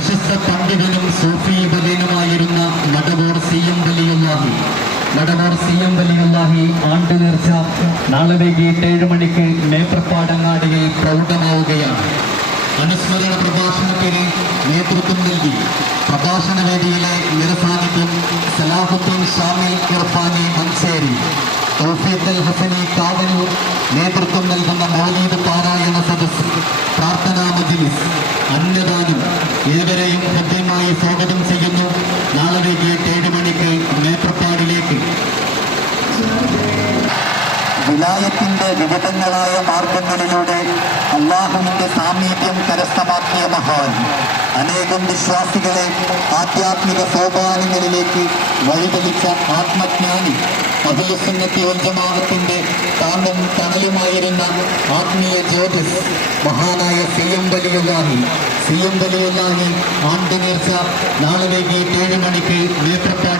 പ്രശസ്ത പണ്ഡിതനും സൂഫി വര്യനുമായിരുന്ന Madavoor C M വലിയുല്ലാഹി ആണ്ട് നേർച്ച നാളെ വൈകിട്ട് 7 മണിക്ക് മേപ്രപ്പാടങ്ങാടിയിൽ പ്രൗഢമാവുകയാണ്. അനുസ്മരണ പ്രഭാഷണത്തിന് നേതൃത്വം നൽകി പ്രഭാഷണ വേദിയിലെ നിരസാന്നിധ്യം സലാഹുദ്ദീൻ ഷാമിൽ ഇർഫാനി മൻസേരി, തൗഫീഖ് അൽ ഹസനി കാവനൂർ നേതൃത്വം നൽകുന്ന മൗലീദ് പാരായണ സദസ്സ്, പ്രാർത്ഥനാ മജ്‌ലിസ്, അന്നദാനം ഏവരെയും ഹൃദ്യമായി സ്വാഗതം ചെയ്യുന്നു. നാളെ വൈകിട്ട് 7 മണിക്ക് മേപ്രപ്പാടിലേക്ക്. വിലായത്തിന്റെ വിവിധങ്ങളായ മാർഗങ്ങളിലൂടെ അള്ളാഹുവിന്റെ സാമീപ്യം കരസ്ഥമാക്കിയ മഹാൻ അനേകം വിശ്വാസികളെ ആധ്യാത്മിക സോപാനങ്ങളിലേക്ക് വഴിതെളിച്ച ആത്മജ്ഞാനി, അഹ്ലുസുന്നത്തി വൽ ജമാഅത്തിന്റെ താങ്ങും തണലുമായിരുന്ന ആത്മീയ ജ്യോതിസ് മഹാനായ സി എം വലിയുല്ലാഹി ആണ്ട് നേർച്ച നാളെ വൈകിട്ട് 7 മണിക്ക് മേപ്രപ്പാടി